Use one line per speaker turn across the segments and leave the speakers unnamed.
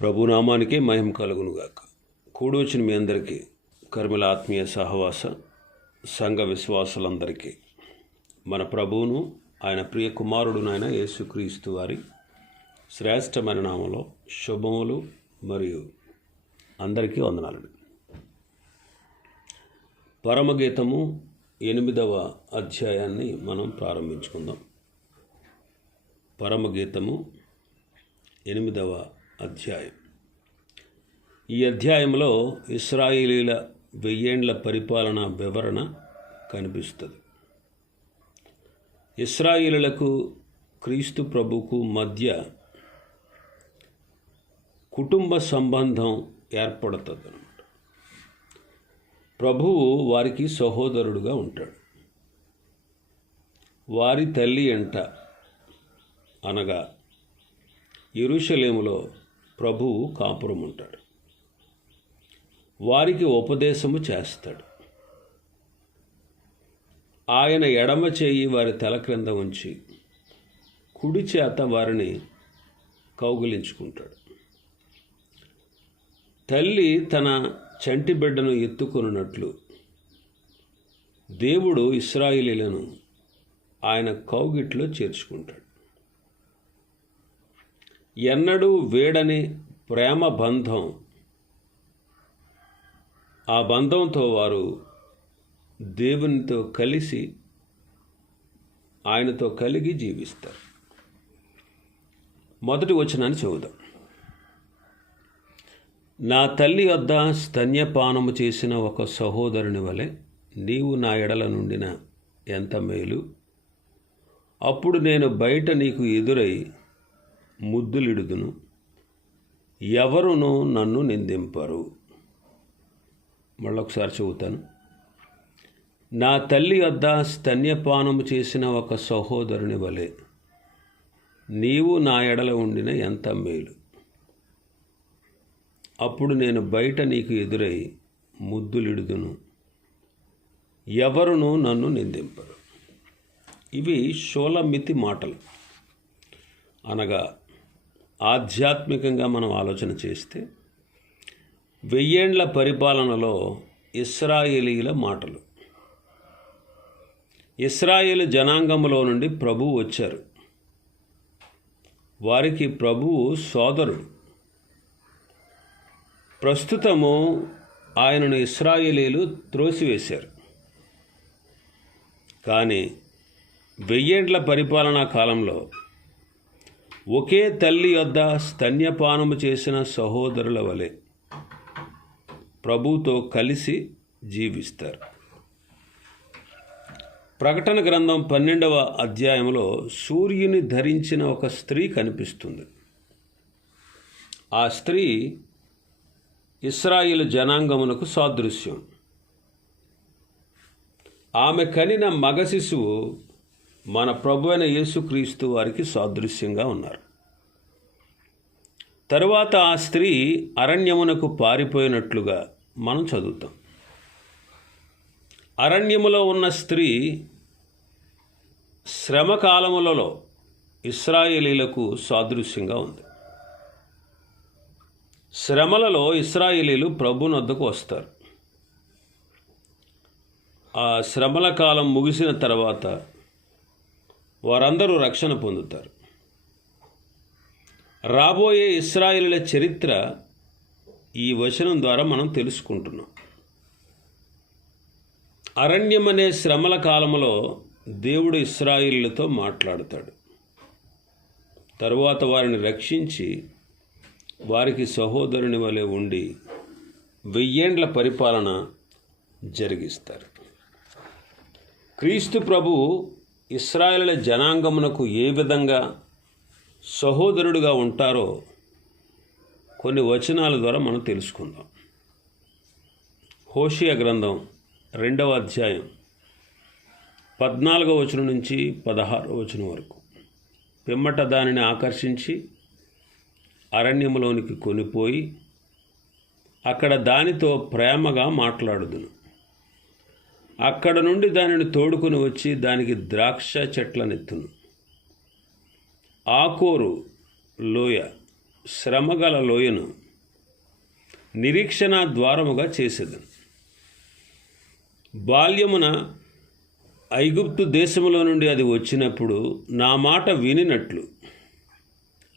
ప్రభునామానికి మహిమ కలుగునుగాక. కూడి వచ్చిన మీ అందరికీ కర్మల ఆత్మీయ సహవాస సంఘ విశ్వాసులందరికీ మన ప్రభువును ఆయన ప్రియ కుమారుడునైన యేసుక్రీస్తు వారి శ్రేష్టమైన నామంలో శుభములు మరియు అందరికీ వందనాలు. పరమగీతము ఎనిమిదవ అధ్యాయాన్ని మనం ప్రారంభించుకుందాం. పరమగీతము ఎనిమిదవ అధ్యాయం. ఈ అధ్యాయంలో ఇస్రాయిలీల వెయ్యేండ్ల పరిపాలన వివరణ కనిపిస్తుంది. ఇస్రాయిలులకు క్రీస్తు ప్రభుకు మధ్య కుటుంబ సంబంధం ఏర్పడుతుంది అనమాట ప్రభువు వారికి సహోదరుడుగా ఉంటాడు. వారి తల్లి ఎంట అనగా ఇరుషలేములో ప్రభువు కాపురం ఉంటాడు వారికి ఉపదేశము చేస్తాడు. ఆయన ఎడమ చేయి వారి తల క్రింద ఉంచి కుడి చేత వారిని కౌగిలించుకుంటాడు. తల్లి తన చంటి బిడ్డను ఎత్తుకొనున్నట్లు దేవుడు ఇస్రాయిలీలను ఆయన కౌగిట్లో చేర్చుకుంటాడు. ఎన్నడూ వేడని ప్రేమ బంధం. ఆ బంధంతో వారు దేవునితో కలిసి ఆయనతో కలిగి జీవిస్తారు. మొదటి వచనాన్ని చదువుదాం. నా తల్లి వద్ద స్తన్యపానము చేసిన ఒక సహోదరుని వలె నీవు నా ఎడల నుండిన ఎంత మేలు? అప్పుడు నేను బయట నీకు ఎదురై ముద్దులిడుదును. ఎవరును నన్ను నిందింపరు. మళ్ళొకసారి చెబుతాను. నా తల్లి వద్ద స్తన్యపానము చేసిన ఒక సహోదరుని వలె నీవు నా ఎడల ఉండిన ఎంత మేలు. అప్పుడు నేను బయట నీకు ఎదురై ముద్దులిడుదును. ఎవరును నన్ను నిందింపరు. ఇవి షోలమితి మాటలు. అనగా ఆధ్యాత్మికంగా మనం ఆలోచన చేస్తే వెయ్యేండ్ల పరిపాలనలో ఇస్రాయేలీల మాటలు. ఇస్రాయేల్ జనాంగంలో నుండి ప్రభువు వచ్చారు. వారికి ప్రభువు సోదరుడు. ప్రస్తుతము ఆయనను ఇస్రాయేలీలు త్రోసివేశారు. కానీ వెయ్యేండ్ల పరిపాలనా కాలంలో ఒకే తల్లి యొద్ద స్తన్యపానము చేసిన సహోదరుల వలె ప్రభుతో కలిసి జీవిస్తారు. ప్రకటన గ్రంథం పన్నెండవ అధ్యాయంలో సూర్యుని ధరించిన ఒక స్త్రీ కనిపిస్తుంది. ఆ స్త్రీ ఇస్రాయిల్ జనాంగమునకు సాదృశ్యం. ఆమె కనిన మగ శిశువు మన ప్రభు అయిన యేసుక్రీస్తు వారికి సాదృశ్యంగా ఉన్నారు. తరువాత ఆ స్త్రీ అరణ్యమునకు పారిపోయినట్లుగా మనం చదువుతాం. అరణ్యములో ఉన్న స్త్రీ శ్రమకాలములలో ఇస్రాయేలీలకు సాదృశ్యంగా ఉంది. శ్రమలలో ఇస్రాయేలీలు ప్రభునొద్దకు వస్తారు. ఆ శ్రమల కాలం ముగిసిన తర్వాత వారందరూ రక్షణ పొందుతారు. రాబోయే ఇస్రాయిల చరిత్ర ఈ వచనం ద్వారా మనం తెలుసుకుంటున్నాం. అరణ్యం అనే శ్రమల కాలంలో దేవుడు ఇస్రాయిలతో మాట్లాడతాడు. తరువాత వారిని రక్షించి వారికి సహోదరుని వలె ఉండి వెయ్యేండ్ల పరిపాలన జరిగిస్తారు. క్రీస్తు ప్రభు ఇస్రాయేల్ జనాంగమునకు ఏ విధంగా సహోదరుడుగా ఉంటారో కొన్ని వచనాల ద్వారా మనం తెలుసుకుందాం. హోషియా గ్రంథం రెండవ అధ్యాయం పద్నాలుగో వచనం నుంచి పదహారో వచనం వరకు. పిమ్మట దానిని ఆకర్షించి అరణ్యములోనికి కొనిపోయి అక్కడ దానితో ప్రేమగా మాట్లాడుదును. అక్కడ నుండి దానిని తోడుకొని వచ్చి దానికి ద్రాక్ష చెట్లనెత్తును. ఆకోరు లోయ శ్రమగల లోయను నిరీక్షణ ద్వారముగా చేసేదను. బాల్యమున ఐగుప్తు దేశములో నుండి అది వచ్చినప్పుడు నా మాట వినినట్లు.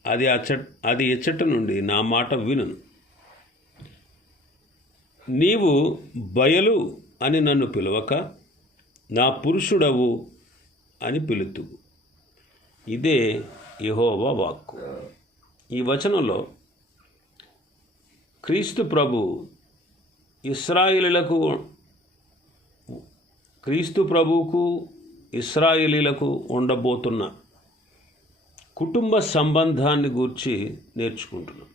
అది అచ్చ అది ఎచ్చట నుండి నా మాట వినను. నీవు బయలు అని నన్ను పిలవక నా పురుషుడవు అని పిలుతువు ఇదే యహోవా వాక్కు. ఈ వచనంలో క్రీస్తు ప్రభు ఇస్రాయిలీలకు క్రీస్తు ప్రభువుకు ఇస్రాయిలీలకు ఉండబోతున్న కుటుంబ సంబంధాన్ని గూర్చి నేర్చుకుంటున్నాం.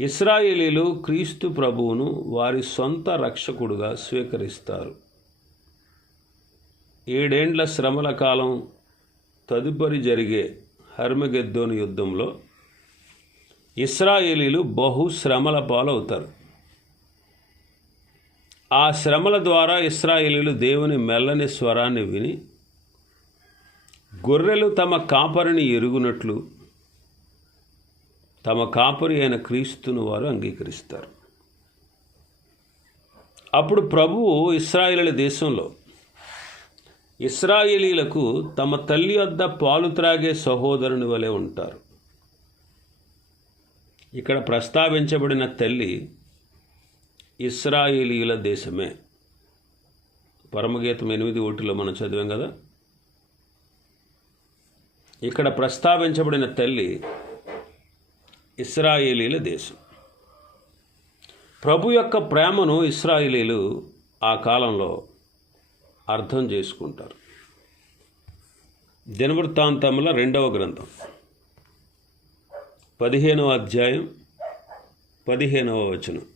ఇస్రాయేలీలు క్రీస్తు ప్రభువును వారి సొంత రక్షకుడుగా స్వీకరిస్తారు. ఏడేండ్ల శ్రమల కాలం తదుపరి జరిగే హర్మగెద్దోని యుద్ధంలో ఇస్రాయేలీలు బహు శ్రమల పాలవుతారు. ఆ శ్రమల ద్వారా ఇస్రాయేలీలు దేవుని మెల్లని స్వరాన్ని విని గొర్రెలు తమ కాపరిని ఎరుగునట్లు తమ కాపురి అయిన క్రీస్తును వారు అంగీకరిస్తారు. అప్పుడు ప్రభువు ఇస్రాయేలీల దేశంలో ఇస్రాయేలీలకు తమ తల్లి వద్ద పాలు త్రాగే సహోదరుని వలె ఉంటారు. ఇక్కడ ప్రస్తావించబడిన తల్లి ఇస్రాయేలీల దేశమే. పరమగీతం ఎనిమిది ఓటిలో మనం చదివాం కదా. ఇక్కడ ప్రస్తావించబడిన తల్లి ఇస్రాయేలీల దేశం. ప్రభు యొక్క ప్రేమను ఇస్రాయేలీలు ఆ కాలంలో అర్థం చేసుకుంటారు. దినవృత్తాంతముల రెండవ గ్రంథం. పదిహేనవ అధ్యాయం పదిహేనవ వచనం.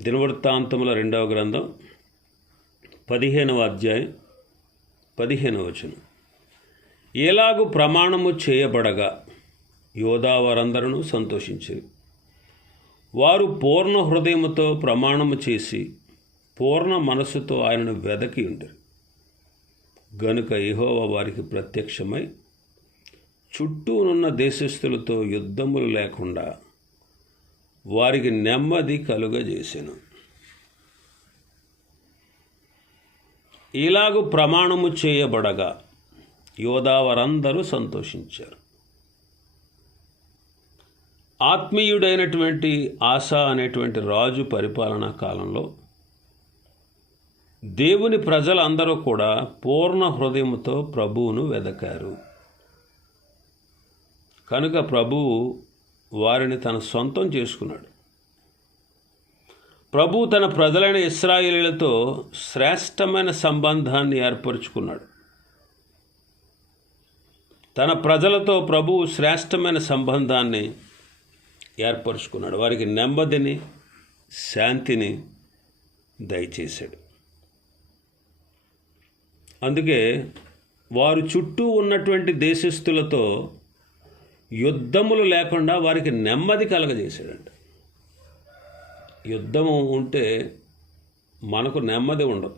దినవృత్తాంతముల రెండవ గ్రంథం పదిహేనవ అధ్యాయం పదిహేనవ వచనం. ఎలాగు ప్రమాణము చేయబడగా యోధా వారందరూ సంతోషించారు. వారు పూర్ణ హృదయముతో ప్రమాణము చేసి పూర్ణ మనస్సుతో ఆయనను వెదకి ఉండరు. గనుక ఇహోవ వారికి ప్రత్యక్షమై చుట్టూనున్న దేశస్థులతో యుద్ధములు లేకుండా వారికి నెమ్మది కలుగజేసెను. ఇలాగు ప్రమాణము చేయబడగా యోధావరందరూ సంతోషించారు. ఆత్మీయుడైనటువంటి ఆశా అనేటువంటి రాజు పరిపాలనా కాలంలో దేవుని ప్రజలందరూ కూడా పూర్ణ హృదయముతో ప్రభువును వెదకారు. కనుక ప్రభువు వారిని తన సొంతం చేసుకున్నాడు. ప్రభు తన ప్రజలైన ఇస్రాయిలీలతో శ్రేష్టమైన సంబంధాన్ని ఏర్పరచుకున్నాడు. తన ప్రజలతో ప్రభువు శ్రేష్టమైన సంబంధాన్ని ఏర్పరచుకున్నాడు. వారికి నెమ్మదిని శాంతిని దయచేశాడు. అందుకే వారు చుట్టూ ఉన్నటువంటి దేశస్థులతో యుద్ధములు లేకుండా వారికి నెమ్మది కలగజేశాడంట. యుద్ధము ఉంటే మనకు నెమ్మది ఉండదు.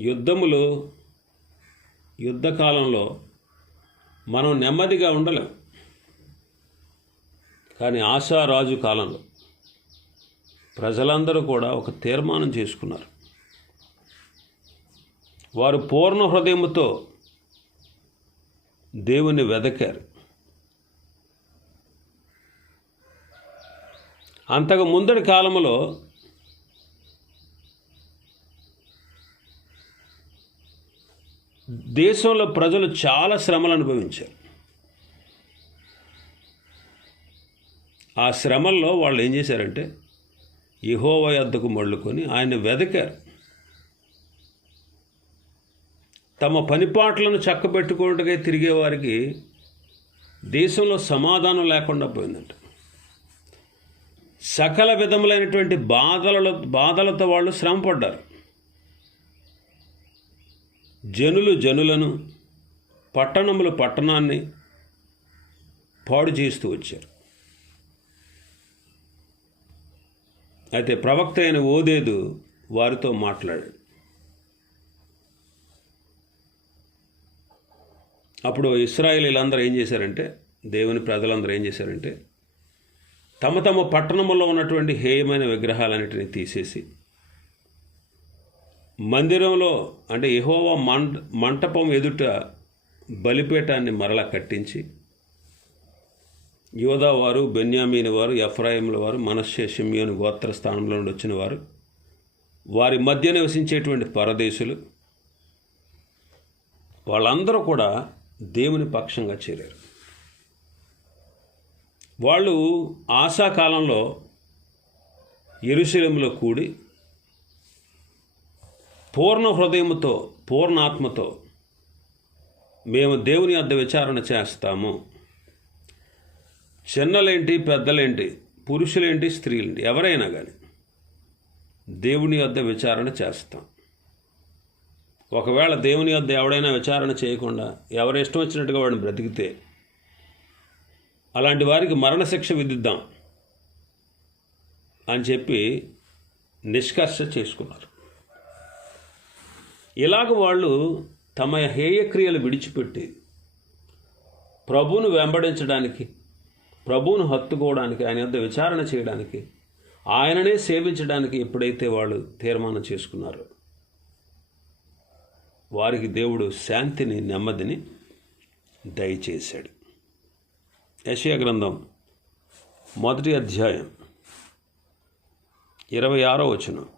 యుద్ధములు యుద్ధకాలంలో మనం నెమ్మదిగా ఉండలేం. కానీ ఆశారాజు కాలంలో ప్రజలందరూ కూడా ఒక తీర్మానం చేసుకున్నారు. వారు పూర్ణ హృదయముతో దేవుని వెదకారు. అంతకు ముందటి కాలంలో దేశంలో ప్రజలు చాలా శ్రమలు అనుభవించారు. ఆ శ్రమల్లో వాళ్ళు ఏం చేశారంటే ఇహోవ యొద్దకు మళ్ళుకొని ఆయన వెదకారు. తమ పనిపాట్లను చక్కబెట్టుకోవటకే తిరిగేవారికి దేశంలో సమాధానం లేకుండా పోయిందంట. సకల విధములైనటువంటి బాధలలో బాధలతో వాళ్ళు శ్రమపడ్డారు. జనులు జనులను పట్టణములు పట్టణాన్ని పాడు చేస్తూ వచ్చారు. అయితే ప్రవక్త అయిన ఓదేదు వారితో మాట్లాడాడు. అప్పుడు ఇస్రాయేలీలందరూ ఏం చేశారంటే దేవుని ప్రజలందరూ ఏం చేశారంటే తమ తమ పట్టణంలో ఉన్నటువంటి హేయమైన విగ్రహాలన్నిటిని తీసేసి మందిరంలో అంటే యెహోవా మంట మంటపం ఎదుట బలిపీఠాన్ని మరలా కట్టించి యోధా వారు బెన్యామీని వారు ఎఫ్రాయిముల వారు మనస్సే షిమ్యోని గోత్ర స్థానంలో నుండి వచ్చిన వారు వారి మధ్య నివసించేటువంటి పరదేశులు వాళ్ళందరూ కూడా దేవుని పక్షంగా చేరారు. వాళ్ళు ఆశాకాలంలో ఎరుశలంలో కూడి పూర్ణ హృదయముతో పూర్ణాత్మతో మేము దేవుని వద్ద విచారణ చేస్తాము. చిన్నలేంటి పెద్దలేంటి పురుషులేంటి స్త్రీలేంటి ఎవరైనా కానీ దేవుని వద్ద విచారణ చేస్తాం. ఒకవేళ దేవుని వద్ద ఎవడైనా విచారణ చేయకుండా ఎవరి ఇష్టం వచ్చినట్టుగా వాడిని బ్రతికితే అలాంటి వారికి మరణశిక్ష విధిద్దాం అని చెప్పి నిష్కర్ష చేసుకున్నారు. ఇలాగ వాళ్ళు తమ హేయక్రియలు విడిచిపెట్టి ప్రభువును వెంబడించడానికి ప్రభువును హత్తుకోవడానికి ఆయన యొద్ద విచారణ చేయడానికి ఆయననే సేవించడానికి ఎప్పుడైతే వాళ్ళు తీర్మానం చేసుకున్నారో వారికి దేవుడు శాంతిని నెమ్మదిని దయచేశాడు. యశయ గ్రంథం మొదటి అధ్యాయం ఇరవై ఆరో వచనం.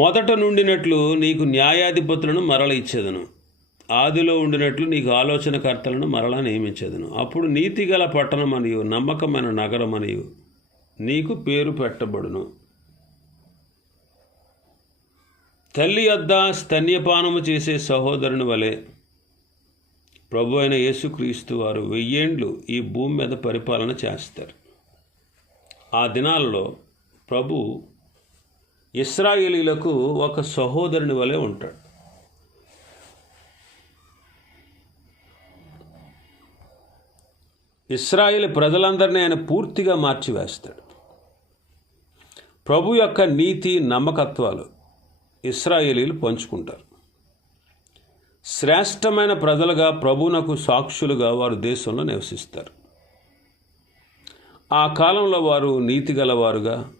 మొదట నుండినట్లు నీకు న్యాయాధిపతులను మరల ఇచ్చేదను. ఆదిలో ఉండినట్లు నీకు ఆలోచనకర్తలను మరలా నియమించేదను. అప్పుడు నీతిగల పట్టణమనియు నమ్మకమైన నగరం అనియు నీకు పేరు పెట్టబడును. తల్లి యొద్ద స్తన్యపానము చేసే సహోదరుని వలె ప్రభు అయిన యేసుక్రీస్తు వారు వెయ్యేండ్లు ఈ భూమి మీద పరిపాలన చేస్తారు. ఆ దినాల్లో ప్రభు ఇస్రాయేలీలకు ఒక సహోదరుని వలె ఉంటాడు. ఇస్రాయేల్ ప్రజలందరినీ ఆయన పూర్తిగా మార్చివేస్తాడు. ప్రభు యొక్క నీతి నమ్మకత్వాలు ఇస్రాయేలీలు పంచుకుంటారు. శ్రేష్టమైన ప్రజలుగా ప్రభునకు సాక్షులుగా వారు దేశంలో నివసిస్తారు. ఆ కాలంలో వారు నీతి గలవారుగా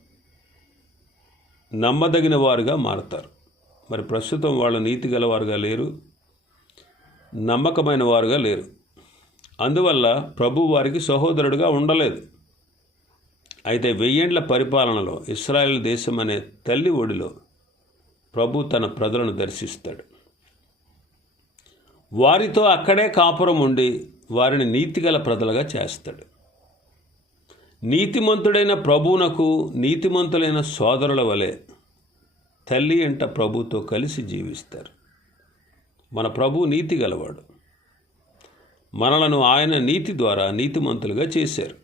నమ్మదగిన వారుగా మారతారు. మరి ప్రస్తుతం వాళ్ళు నీతి గలవారుగా లేరు నమ్మకమైన వారుగా లేరు. అందువల్ల ప్రభు వారికి సహోదరుడుగా ఉండలేదు. అయితే వెయ్యేండ్ల పరిపాలనలో ఇస్రాయేల్ దేశం అనే తల్లి ఒడిలో ప్రభు తన ప్రజలను దర్శిస్తాడు. వారితో అక్కడే కాపురం ఉండి వారిని నీతిగల ప్రజలుగా చేస్తాడు. నీతిమంతుడైన ప్రభువునకు నీతిమంతులైన సోదరుల వలె తల్లి ఎంట ప్రభుతో కలిసి జీవిస్తారు. మన ప్రభు నీతి గలవాడు. మనలను ఆయన నీతి ద్వారా నీతిమంతులుగా చేశారు.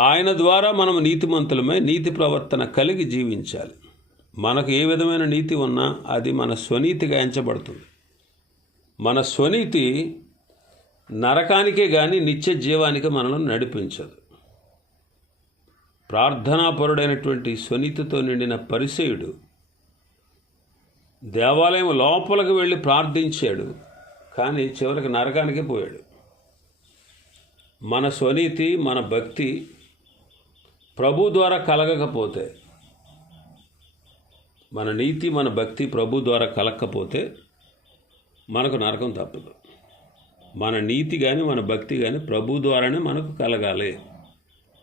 ఆయన ద్వారా మనం నీతిమంతులమై నీతి ప్రవర్తన కలిగి జీవించాలి. మనకు ఏ విధమైన నీతి ఉన్నా అది మన స్వనీతిగా ఎంచబడుతుంది. మన స్వనీతి నరకానికే కానీ నిత్య జీవానికి మనల్ని నడిపించదు. ప్రార్థనాపరుడైనటువంటి స్వనీతితో నిండిన పరిసయుడు దేవాలయం లోపలికి వెళ్ళి ప్రార్థించాడు. కానీ చివరికి నరకానికి పోయాడు. మన స్వనీతి మన భక్తి ప్రభు ద్వారా కలగకపోతే మన నీతి మన భక్తి ప్రభు ద్వారా కలగకపోతే మనకు నరకం తప్పదు. మన నీతి కానీ మన భక్తి కానీ ప్రభు ద్వారానే మనకు కలగాలి.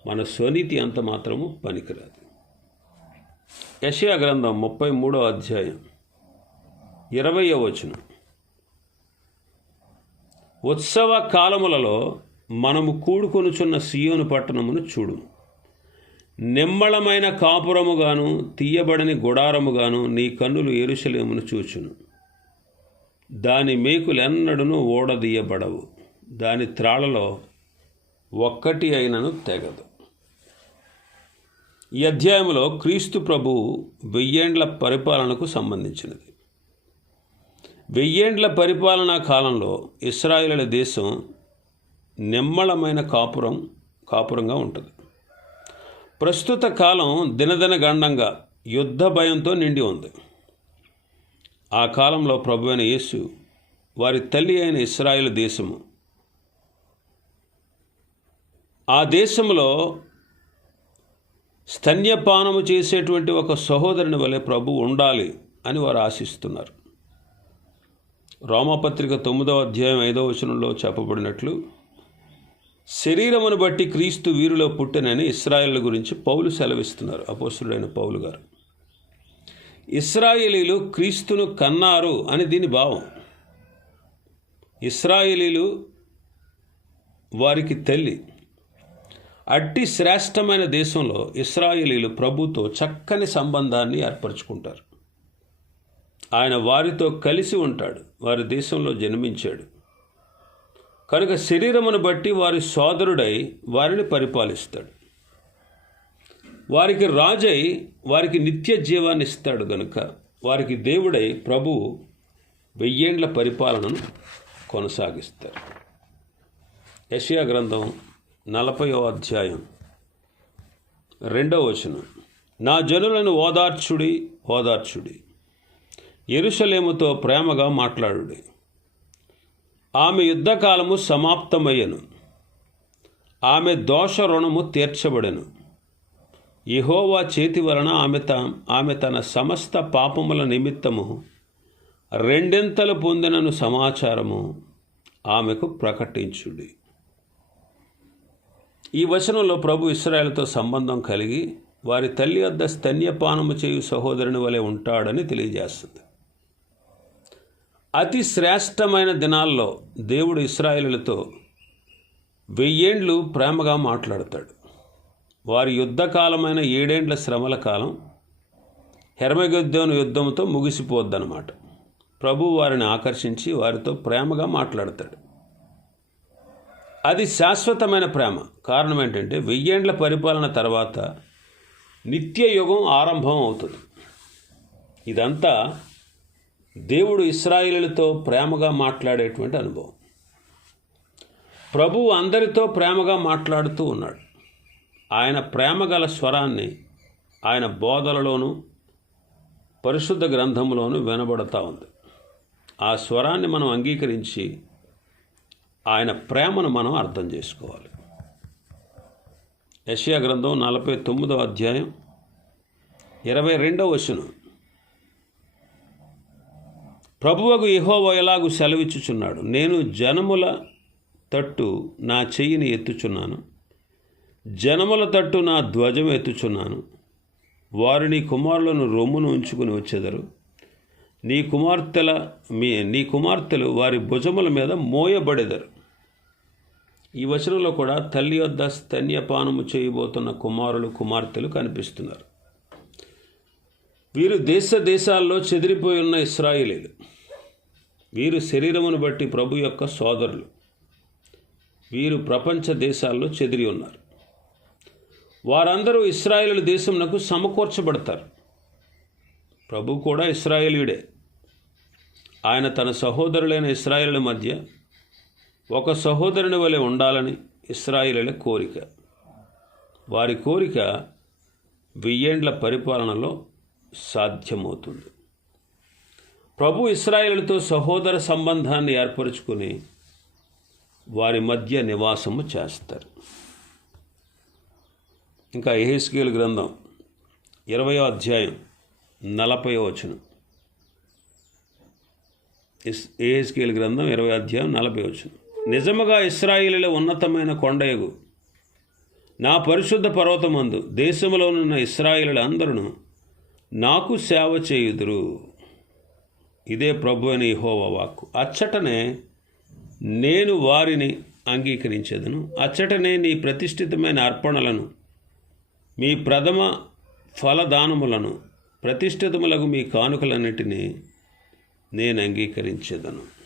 మన స్వనీతి అంత మాత్రము పనికిరాదు. యశయా గ్రంథం ముప్పై మూడో అధ్యాయం ఇరవయో వచనం. ఉత్సవ కాలములలో మనము కూడుకొనుచున్న సియోను పట్టణమును చూడు. నిమ్మళమైన కాపురముగాను తీయబడని గుడారముగాను నీ కన్నులు ఎరుసలేమును చూచును. దాని మేకులెన్నడను ఓడదీయబడవు. దాని త్రాళ్ళలో ఒక్కటి అయినను తెగదు. ఈ అధ్యాయంలో క్రీస్తు ప్రభు వెయ్యేండ్ల పరిపాలనకు సంబంధించినది. వెయ్యేండ్ల పరిపాలనా కాలంలో ఇస్రాయేల్ దేశం నిమ్మళమైన కాపురం కాపురంగా ఉంటుంది. ప్రస్తుత కాలం దినదిన గండంగా యుద్ధ భయంతో నిండి ఉంది. ఆ కాలంలో ప్రభు అయిన యేసు వారి తల్లి అయిన ఇస్రాయేల్ దేశము. ఆ దేశంలో స్తన్యపానము చేసేటువంటి ఒక సహోదరుని వలె ప్రభు ఉండాలి అని వారు ఆశిస్తున్నారు. రోమపత్రిక తొమ్మిదవ అధ్యాయం ఐదవ వచనంలో చెప్పబడినట్లు శరీరమును బట్టి క్రీస్తు వీరిలో పుట్టినని ఇస్రాయేల్ గురించి పౌలు సెలవిస్తున్నారు అపోస్తుడైన పౌలు గారు. ఇస్రాయేలీలు క్రీస్తును కన్నారు అని దీని భావం. ఇస్రాయేలీలు వారికి తల్లి అట్టి శ్రేష్టమైన దేశంలో ఇస్రాయేలీలు ప్రభుతో చక్కని సంబంధాన్ని ఏర్పరచుకుంటారు. ఆయన వారితో కలిసి ఉంటాడు వారి దేశంలో జన్మించాడు. కనుక శరీరమును బట్టి వారి సోదరుడై వారిని పరిపాలిస్తాడు. వారికి రాజై వారికి నిత్య జీవాన్ని ఇస్తాడు గనుక వారికి దేవుడై ప్రభువు వెయ్యేండ్ల పరిపాలనను కొనసాగిస్తారు. యషియా గ్రంథం నలభయో అధ్యాయం. రెండవ వచనం. నా జనులను ఓదార్చుడి ఓదార్చుడి. ఎరుషలేముతో ప్రేమగా మాట్లాడుడి. ఆమె యుద్ధకాలము సమాప్తమయ్యను. ఆమె దోష రుణము తీర్చబడెను. యెహోవా చేతి వలన ఆమె త ఆమె తన సమస్త పాపముల నిమిత్తము రెండింతలు పొందినను సమాచారము ఆమెకు ప్రకటించుడి. ఈ వచనంలో ప్రభు ఇస్రాయేల్తో సంబంధం కలిగి వారి తల్లి వద్ద స్తన్యపానము చేయు సహోదరుని వలె ఉంటాడని తెలియజేస్తుంది. అతి శ్రేష్టమైన దినాల్లో దేవుడు ఇస్రాయిలతో వెయ్యేండ్లు ప్రేమగా మాట్లాడతాడు. వారి యుద్ధకాలమైన ఏడేండ్ల శ్రమల కాలం హెర్మగద్యోను యుద్ధంతో ముగిసిపోద్దన్నమాట. ప్రభు వారిని ఆకర్షించి వారితో ప్రేమగా మాట్లాడతాడు. అది శాశ్వతమైన ప్రేమ. కారణం ఏంటంటే వెయ్యేండ్ల పరిపాలన తర్వాత నిత్య యుగం ఆరంభం అవుతుంది. ఇదంతా దేవుడు ఇస్రాయిలులతో ప్రేమగా మాట్లాడేటువంటి అనుభవం. ప్రభువు అందరితో ప్రేమగా మాట్లాడుతూ ఉన్నాడు. ఆయన ప్రేమ గల స్వరాన్ని ఆయన బోధలలోనూ పరిశుద్ధ గ్రంథంలోనూ వినబడతా ఉంది. ఆ స్వరాన్ని మనం అంగీకరించి ఆయన ప్రేమను మనం అర్థం చేసుకోవాలి. యషియా గ్రంథం నలభై తొమ్మిదవ అధ్యాయం ఇరవై రెండవ వచనం. ప్రభువకు యెహోవా ఎలాగూ సెలవిచ్చుచున్నాడు? నేను జనముల తట్టు నా చెయ్యిని ఎత్తుచున్నాను. జనముల తట్టు నా ధ్వజం ఎత్తుచున్నాను. వారు నీ కుమారులను రొమ్మును ఉంచుకుని వచ్చెదరు. నీ కుమార్తెల మీ నీ కుమార్తెలు వారి భుజముల మీద మోయబడెదరు. ఈ వచనంలో కూడా తల్లి వద్ద స్తన్యపానము చేయబోతున్న కుమారులు కుమార్తెలు కనిపిస్తున్నారు. వీరు దేశ దేశాల్లో చెదిరిపోయి ఉన్న ఇస్రాయిలీలు. వీరు శరీరమును బట్టి ప్రభు యొక్క సోదరులు. వీరు ప్రపంచ దేశాల్లో చెదిరి ఉన్నారు. వారందరూ ఇస్రాయేలు దేశమునకు సమకూర్చబడతారు. ప్రభు కూడా ఇస్రాయేలీయుడే ఆయన తన సహోదరులైన ఇస్రాయేలుల మధ్య ఒక సహోదరుని వలె ఉండాలని ఇస్రాయిలీల కోరిక. వారి కోరిక వెయ్యేండ్ల పరిపాలనలో సాధ్యమవుతుంది. ప్రభు ఇస్రాయేలుతో సహోదర సంబంధాన్ని ఏర్పరచుకుని వారి మధ్య నివాసము చేస్తారు. ఇంకా ఎహెస్కేల్ గ్రంథం ఇరవయో అధ్యాయం నలభై వచనం. ఎహెస్కేల్ గ్రంథం ఇరవై అధ్యాయం నలభై వచనం. నిజముగా ఇస్రాయిలీల ఉన్నతమైన కొండయగు నా పరిశుద్ధ పర్వతమందు దేశంలోనున్న ఇస్రాయిలీల అందరూ నాకు సేవ చేయుదురు. ఇదే ప్రభు అని వాక్కు. అచ్చటనే నేను వారిని అంగీకరించేదను. అచ్చటనే నీ ప్రతిష్ఠితమైన అర్పణలను మీ ప్రథమ ఫలదానములను ప్రతిష్ఠితములకు మీ కానుకలన్నిటినీ నేను అంగీకరించేదను.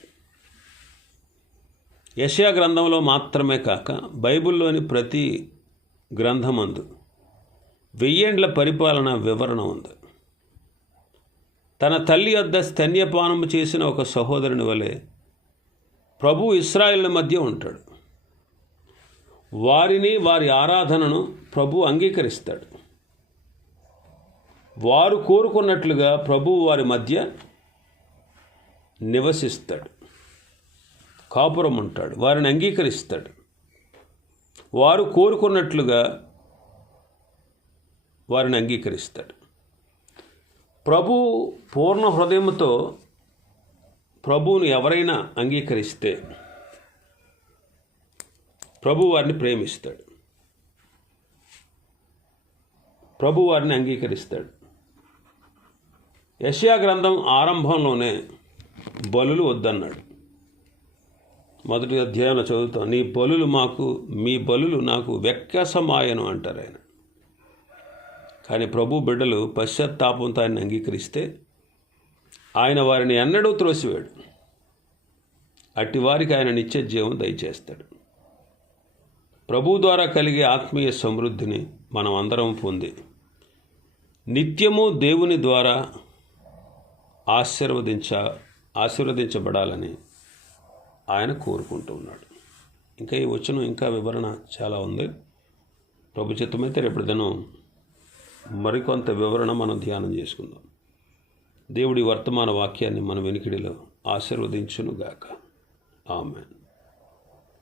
యశయా గ్రంథంలో మాత్రమే కాక బైబిల్లోని ప్రతి గ్రంథమందు వెయ్యేండ్ల పరిపాలన వివరణ ఉంది. తన తల్లి వద్ద స్తన్యపానం చేసిన ఒక సహోదరుని వలె ప్రభు ఇస్రాయిల్ మధ్య ఉంటాడు. వారిని వారి ఆరాధనను ప్రభు అంగీకరిస్తాడు. వారు కోరుకున్నట్లుగా ప్రభు వారి మధ్య నివసిస్తాడు. కాపురం ఉంటాడు వారిని అంగీకరిస్తాడు. వారు కోరుకున్నట్లుగా వారిని అంగీకరిస్తాడు. ప్రభు పూర్ణ హృదయంతో ప్రభువుని ఎవరైనా అంగీకరిస్తే ప్రభు వారిని ప్రేమిస్తాడు. ప్రభు వారిని అంగీకరిస్తాడు. యష్యా గ్రంథం ఆరంభంలోనే బలులు వద్దన్నాడు. మొదటి అధ్యాయంలో చదువుతాం నీ బలులు మాకు మీ బలులు నాకు వెక్కసమాయను అంటారు ఆయన. కానీ ప్రభు బిడ్డలు పశ్చాత్తాపంతో ఆయన అంగీకరిస్తే ఆయన వారిని ఎన్నడూ త్రోసివాడు. అట్టి వారికి ఆయన నిత్య జీవం దయచేస్తాడు. ప్రభు ద్వారా కలిగే ఆత్మీయ సమృద్ధిని మనం అందరం పొంది నిత్యము దేవుని ద్వారా ఆశీర్వదించ ఆశీర్వదించబడాలని ఆయన కోరుకుంటూ ఉన్నాడు ఇంకా ఈ వచనం ఇంకా వివరణ చాలా ఉంది. ప్రభు చిత్తమైతే రేపటి దినం మరికొంత వివరణ మనం ధ్యానం చేసుకుందాం. దేవుడి వర్తమాన వాక్యాన్ని మన వెనికిడిలో ఆశీర్వదించునుగాక. ఆమెన్.